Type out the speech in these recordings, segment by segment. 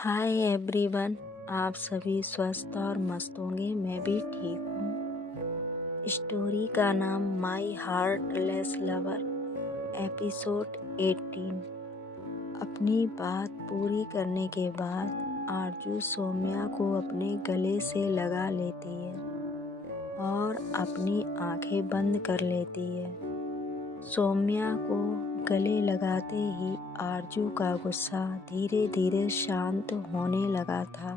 Hi everyone. आप सभी स्वस्थ और मस्त होंगे। मैं भी ठीक हूँ। स्टोरी का नाम माई हार्टलेस लवर, एपिसोड 18। अपनी बात पूरी करने के बाद आरजू सौम्या को अपने गले से लगा लेती है और अपनी आंखें बंद कर लेती है। सौम्या को गले लगाते ही आरजू का गुस्सा धीरे धीरे शांत होने लगा था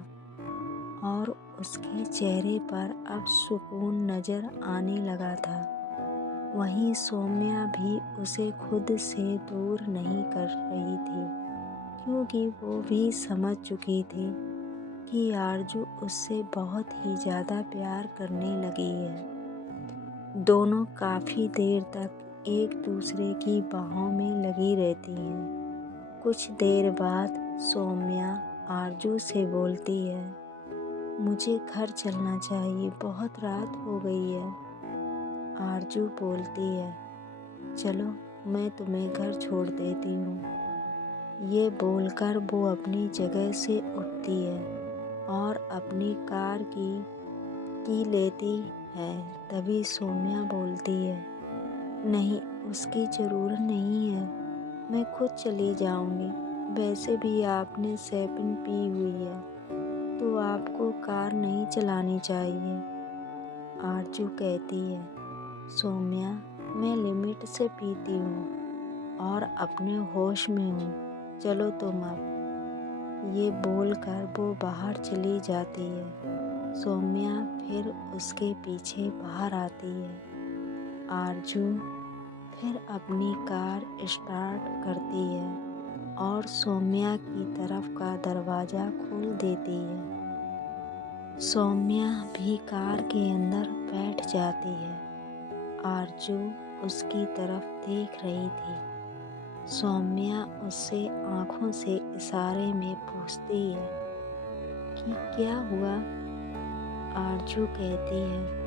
और उसके चेहरे पर अब सुकून नजर आने लगा था। वहीं सौम्या भी उसे खुद से दूर नहीं कर रही थी, क्योंकि वो भी समझ चुकी थी कि आरजू उससे बहुत ही ज़्यादा प्यार करने लगी है। दोनों काफ़ी देर तक एक दूसरे की बाहों में लगी रहती हैं। कुछ देर बाद सौम्या आरजू से बोलती है, मुझे घर चलना चाहिए, बहुत रात हो गई है। आरजू बोलती है, चलो मैं तुम्हें घर छोड़ देती हूँ। ये बोलकर वो अपनी जगह से उठती है और अपनी कार की लेती है। तभी सौम्या बोलती है, नहीं, उसकी ज़रूरत नहीं है, मैं खुद चली जाऊंगी। वैसे भी आपने शैंपेन पी हुई है तो आपको कार नहीं चलानी चाहिए। आरजू कहती है, सौम्या, मैं लिमिट से पीती हूँ और अपने होश में हूँ, चलो तुम अब। ये बोलकर वो बाहर चली जाती है। सौम्या फिर उसके पीछे बाहर आती है। आरजू फिर अपनी कार स्टार्ट करती है और सौम्या की तरफ का दरवाज़ा खोल देती है। सौम्या भी कार के अंदर बैठ जाती है। आरजू उसकी तरफ देख रही थी। सौम्या उससे आंखों से इशारे में पूछती है कि क्या हुआ। आरजू कहती है,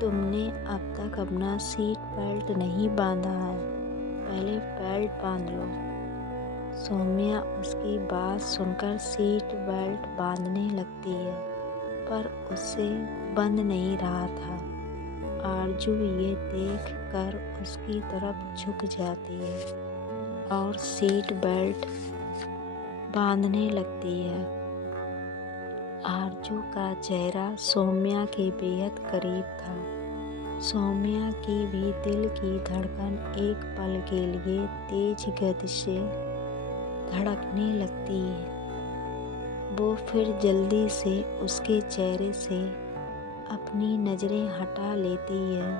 तुमने अब तक अपना सीट बेल्ट नहीं बांधा है, पहले बेल्ट बांध लो। सौम्या उसकी बात सुनकर सीट बेल्ट बांधने लगती है, पर उससे बंध नहीं रहा था। आरजू ये देख कर उसकी तरफ झुक जाती है और सीट बेल्ट बांधने लगती है। आरजू का चेहरा सौम्या के बेहद करीब था। सौम्या की भी दिल की धड़कन एक पल के लिए तेज गति से धड़कने लगती है। वो फिर जल्दी से उसके चेहरे से अपनी नज़रें हटा लेती है।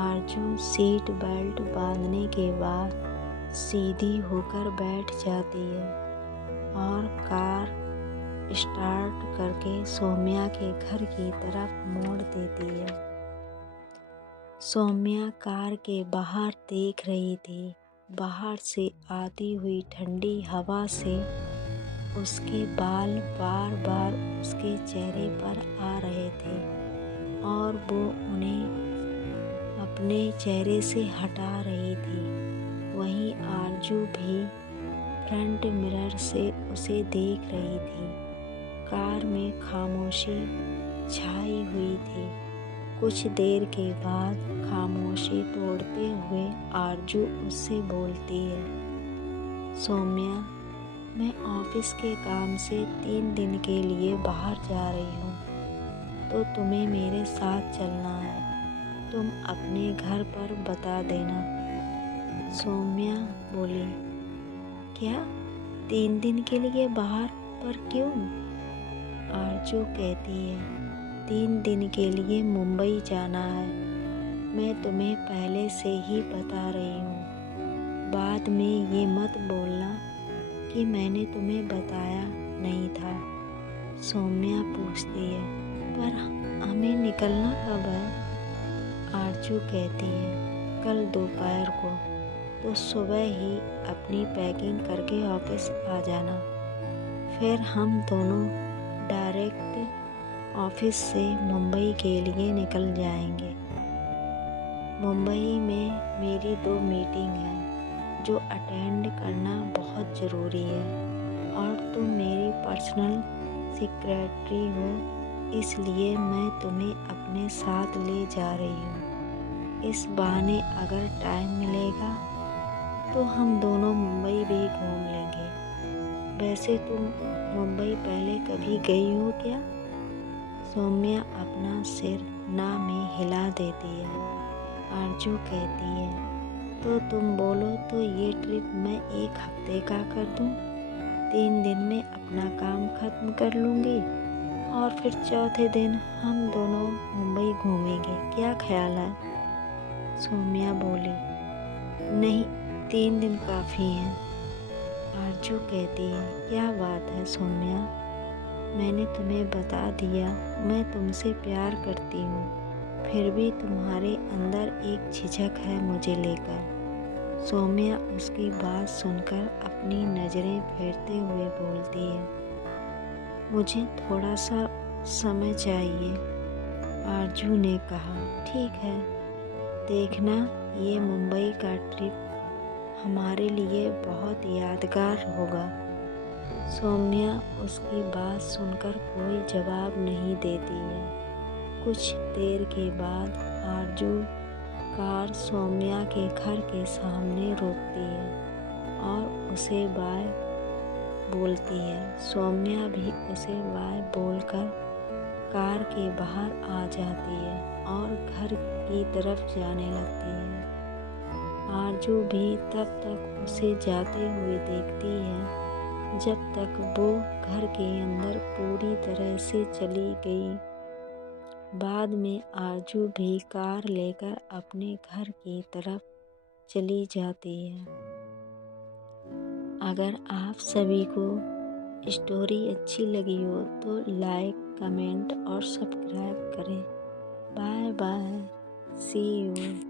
आरजू सीट बेल्ट बांधने के बाद सीधी होकर बैठ जाती है और कार स्टार्ट करके सौम्या के घर की तरफ मोड़ देती है। सौम्या कार के बाहर देख रही थी। बाहर से आती हुई ठंडी हवा से उसके बाल बार बार उसके चेहरे पर आ रहे थे और वो उन्हें अपने चेहरे से हटा रही थी। वहीं आरजू भी फ्रंट मिरर से उसे देख रही थी। कार में खामोशी छाई हुई थी। कुछ देर के बाद खामोशी तोड़ते हुए आरजू उससे बोलती है, सौम्या, मैं ऑफिस के काम से 3 दिन के लिए बाहर जा रही हूँ, तो तुम्हें मेरे साथ चलना है। तुम अपने घर पर बता देना। सौम्या बोली, क्या 3 दिन के लिए बाहर, पर क्यों? आरजू कहती है, 3 दिन के लिए मुंबई जाना है। मैं तुम्हें पहले से ही बता रही हूँ। बाद में ये मत बोलना कि मैंने तुम्हें बताया नहीं था। सौम्या पूछती है, पर हमें निकलना कब है? आरजू कहती है, कल दोपहर को, तो सुबह ही अपनी पैकिंग करके ऑफिस आ जाना। फिर हम दोनों डायरेक्ट ऑफिस से मुंबई के लिए निकल जाएंगे। मुंबई में मेरी 2 मीटिंग हैं जो अटेंड करना बहुत ज़रूरी है और तुम मेरी पर्सनल सेक्रेटरी हो, इसलिए मैं तुम्हें अपने साथ ले जा रही हूँ। इस बहाने अगर टाइम मिलेगा तो हम दोनों मुंबई भी घूम लेंगे। वैसे तुम मुंबई पहले कभी गई हो क्या? सौम्या अपना सिर ना में हिला देती है। आरजू कहती है, तो तुम बोलो तो ये ट्रिप मैं 1 हफ्ते का कर दूं? 3 दिन में अपना काम खत्म कर लूँगी और फिर चौथे दिन हम दोनों मुंबई घूमेंगे, क्या ख्याल है? सौम्या बोली, नहीं, 3 दिन काफ़ी हैं। आरजू कहती है, क्या बात है सौम्या, मैंने तुम्हें बता दिया मैं तुमसे प्यार करती हूँ, फिर भी तुम्हारे अंदर एक झिझक है मुझे लेकर। सौम्या उसकी बात सुनकर अपनी नज़रें फेरते हुए बोलती है, मुझे थोड़ा सा समय चाहिए। आरजू ने कहा, ठीक है, देखना ये मुंबई का ट्रिप हमारे लिए बहुत यादगार होगा। सौम्या उसकी बात सुनकर कोई जवाब नहीं देती है। कुछ देर के बाद आरजू कार सौम्या के घर के सामने रोकती है और उसे बाय बोलती है। सौम्या भी उसे बाय बोलकर कार के बाहर आ जाती है और घर की तरफ जाने लगती है। आरजू भी तब तक उसे जाते हुए देखती है जब तक वो घर के अंदर पूरी तरह से चली गई। बाद में आरजू भी कार लेकर अपने घर की तरफ चली जाती है। अगर आप सभी को स्टोरी अच्छी लगी हो तो लाइक, कमेंट और सब्सक्राइब करें। Bye bye, see you.